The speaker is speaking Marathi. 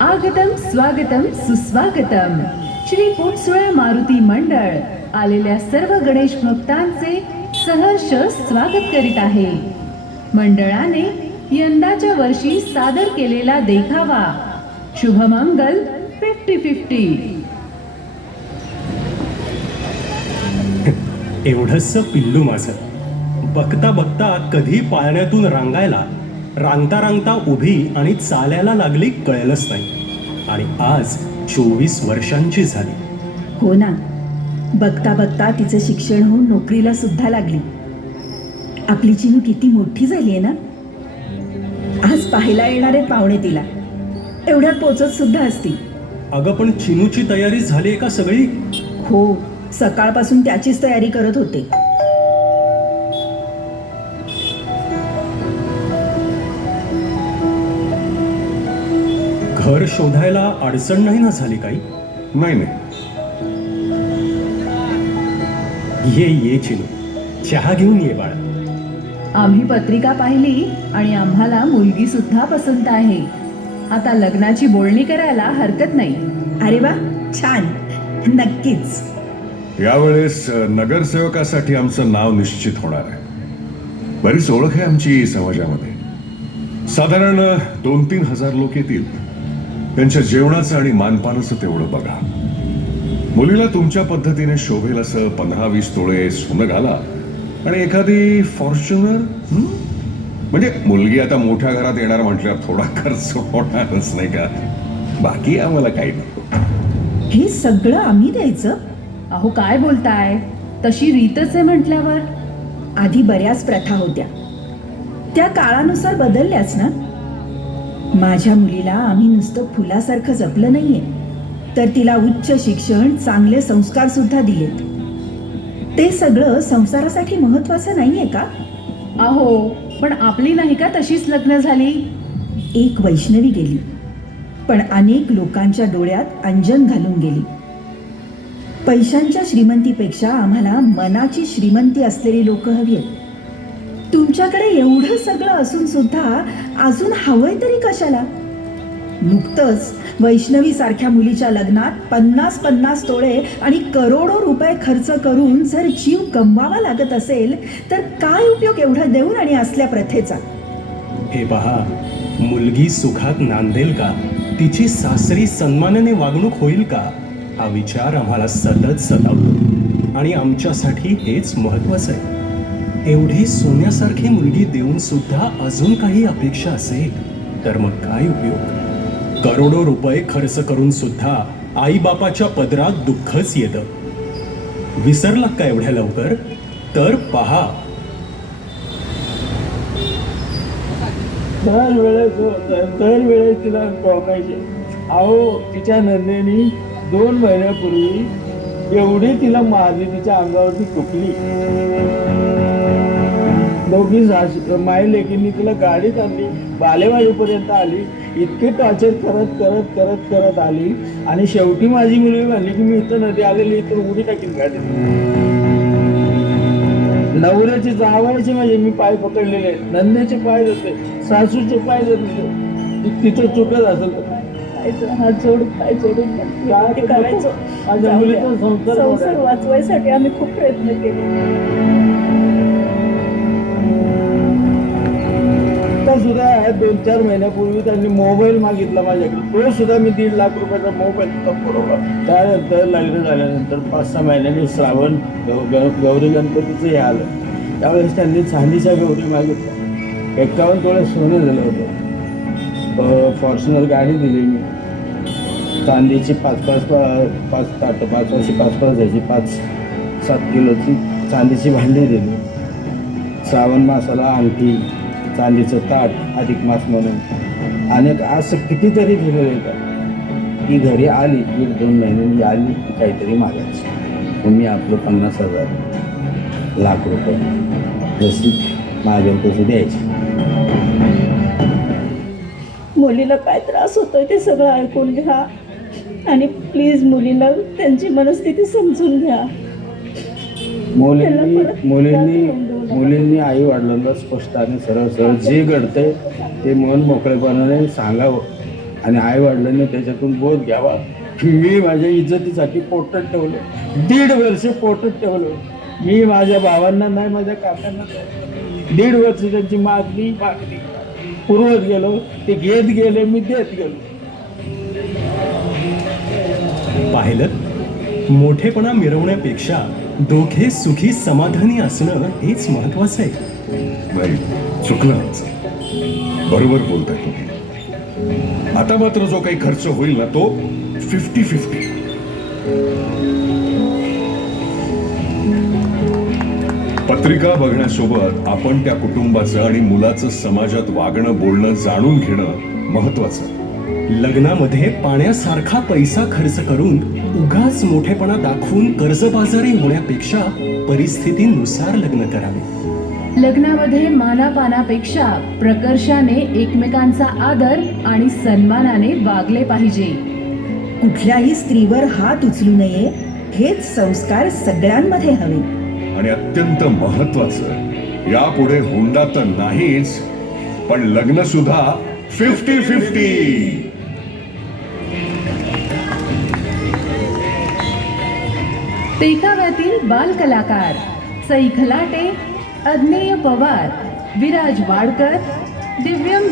आगतम स्वागतम सुस्वागतम. श्री पोटसुळ्या मारुती मंडळ आलेल्या सर्व गणेश भक्तांचे सहर्ष स्वागत करीत आहे. मंडळाने यंदाच्या वर्षी सादर केलेला देखावा. शुभमंगल फिफ्टी फिफ्टी एवढंच पिल्लू माझं. बघता बघता कधी पाळण्यातून रांगायला रांगता रांगता उभी आणि चालायला लागली कळलंच नाही. आणि आज चोवीस वर्षांची झाली. हो ना. बघता बघता तिचं शिक्षण होऊन नोकरीला सुद्धा लागली. आपली चिनू किती मोठी झाली आहे ना? आज पाहायला येणारे पाहुणे तिला. एवढ्यात पोचत सुद्धा असतील. अगं पण चिनूची तयारी झाली आहे का सगळी? हो. सकाळपासून त्याचीच तयारी करत होते. घर शोधायला अडचण नाही ना झाली काही? नाही नाही. ये ये चिनू चहा घेऊन ये बाळा. आम्ही पत्रिका पाहिली आणि आम्हाला मुलगी सुद्धा पसंत आहे. आता लग्नाची बोलणी करायला हरकत नाही. अरे वा छान. नक्कीच. यावेळेस अ, नगरसेवकासाठी आमचं नाव निश्चित होणार आहे. बरीच ओळख आहे आमची समाजामध्ये. साधारण दोन तीन हजार लोक येतील. त्यांच्या जेवणाचं आणि मानपानाचं तेवढं बघा. मुलीला तुमच्या पद्धतीने शोभेल असं पंधरा वीस तोळे सोनं घाला. आणि एखादी फॉर्च्युनर म्हणजे मुलगी आता मोठ्या घरात येणार म्हटल्यावर थोडा खर्च होणारच नाही का? बाकी आम्हाला काही नाही. हे सगळं आम्ही द्यायचं? अहो काय बोलताय? तशी रीतच आहे म्हटल्यावर. आधी बऱ्याच प्रथा होत्या. त्या काळानुसार बदलल्याच ना? माझ्या मुलीला आम्ही नुसतं फुलासारखं जपलं नाहीये. तर तिला उच्च शिक्षण चांगले संस्कार सुद्धा दिलेत. ते सगळं संसारासाठी महत्वाचं नाहीये का? अहो पण आपली नाही का तशीच लग्न झाली? एक वैष्णवी गेली पण अनेक लोकांच्या डोळ्यात अंजन घालून गेली. पैशांच्या श्रीमंतीपेक्षा आम्हाला मनाची श्रीमंती असलेली लोक हवी आहेत तुमच्याकडे एवढं सगळं असून सुद्धा अजून हवंय तरी कशाला? नुकतंच वैष्णवी सारख्या मुलीच्या लग्नात पन्नास पन्नास तोळे आणि करोडो रुपये खर्च करून जर जीव गमवावा लागत असेल तर काय उपयोग एवढं देऊन आणि असल्या प्रथेचा? हे पहा मुलगी सुखात नांदेल का? तिची सासरी सन्मानाने वागणूक होईल का? हा विचार आम्हाला सतत सतावतो. आणि आमच्यासाठी हेच महत्वाचं आहे. एवढी सोन्यासारखी मुलगी देऊन सुद्धा अजून काही अपेक्षा असेल तर मग काय उपयोग? करोडो रुपये खर्च करून सुद्धा आईबापाच्या पदरात दुःखच येतं. विसरलात का एवढ्या लवकर? तर पहा. हो, दर वेळेस दर वेळेस तिला टोकायचे अहो तिच्या नंदेनी दोन महिन्यापूर्वी एवढी तिला मारली तिच्या अंगावरती तुकली दोघी सास माई लेकींनी तिला गाडीत आणली बालेवाडीपर्यंत आली. इतके टॉर्चर करत करत करत करत आली. आणि शेवटी माझी मुलगी म्हणली की मी इथं नदी आलेली इथं उडी टाकीन गाडीत. नवऱ्याचे जावायचे म्हणजे मी पाय पकडलेले. नंद्याचे पाय धरले. सासूचे पाय धरलेले ति- तिथं चुकत असेल पाय जोडून करायचं. माझ्या मुलीचा. संसार. वाचवायसाठी आम्ही खूप प्रयत्न केले. आता सुद्धा दोन चार महिन्यापूर्वी त्यांनी मोबाईल मागितला माझ्याकडे. तो सुद्धा मी दीड लाख रुपयाचा मोबाईल बरोबर. पुरवला त्यानंतर लग्न झाल्यानंतर पाच सहा महिन्यांनी श्रावण गौ- गौरी गणपतीचं हे आलं. त्यावेळेस त्यांनी चांदीच्या गौरी मागितल्या. एकावन्न तोळे सोनं दिलं होतं. फॉर्च्युनर गाडी दिली मी. चांदीची पाच पाच पा- पाच ताट पाच वर्षी पाच पाच द्यायची पाच सात किलोची चांदीची भांडी दिली. श्रावण मासाला अंगठी चांदीचं ताट अधिक मास म्हणून. आणि असं कितीतरी दिलेलं येतात. ती घरी आली दीड दोन महिन्यांनी आली की काहीतरी मागायची. तुम्ही मी आपलं पन्नास हजार लाख रुपये जशी मागेल तशी द्यायची. मुलीला काय त्रास होतोय ते सगळं ऐकून घ्या. आणि प्लीज मुलीला त्यांची मनस्थिती समजून घ्या. मुलींनी मुलींनी. मुलींनी आई वडिलांना स्पष्ट आणि सरळ सरळ जे घडतंय ते मन मोकळेपणाने सांगावं आणि आई वडिलांनी त्याच्यातून बोध घ्यावा. मी माझ्या इज्जतीसाठी पोटात ठेवलं. दीड वर्ष पोटात ठेवलं. मी माझ्या भावांना नाही माझ्या काकांना नाही. दीड वर्ष त्यांची मागणी मागणी. पुरवत गेलो. ते घेत गेले मी देत गेलो. पाहिलं? मोठेपणा मिरवण्यापेक्षा दोघे सुखी समाधानी असणं हेच महत्वाचं आहे. नाही चुकलं. आमचं बरोबर बोलताय तुम्ही. आता मात्र जो काही खर्च होईल ना तो फिफ्टी फिफ्टी पत्रिका बघण्यासोबत आपण त्या कुटुंबाचं आणि मुलाचं समाजात वागणं बोलणं जाणून घेणं महत्वाचं. लग्नामध्ये पाण्यासारखा पैसा खर्च करून उगाच मोठेपणा दाखवून कर्जबाजारी होण्यापेक्षा परिस्थितीनुसार लग्न करावे. लग्नामध्ये मानापानापेक्षा प्रकर्षाने एकमेकांचा आदर आणि सन्मानाने वागले पाहिजे. कुठल्याही स्त्रीवर हात उचलू नये हेच संस्कार सगळ्यांमध्ये हवे. आणि अत्यंत महत्वाचं यापुढे हुंडा तर नाहीच पण लग्न सुद्धा फिफ्टी फिफ्टी पेकाव्यातील बालकलाकार सई खलाटे अज्ञेय पवार विराज वाडकर दिव्यम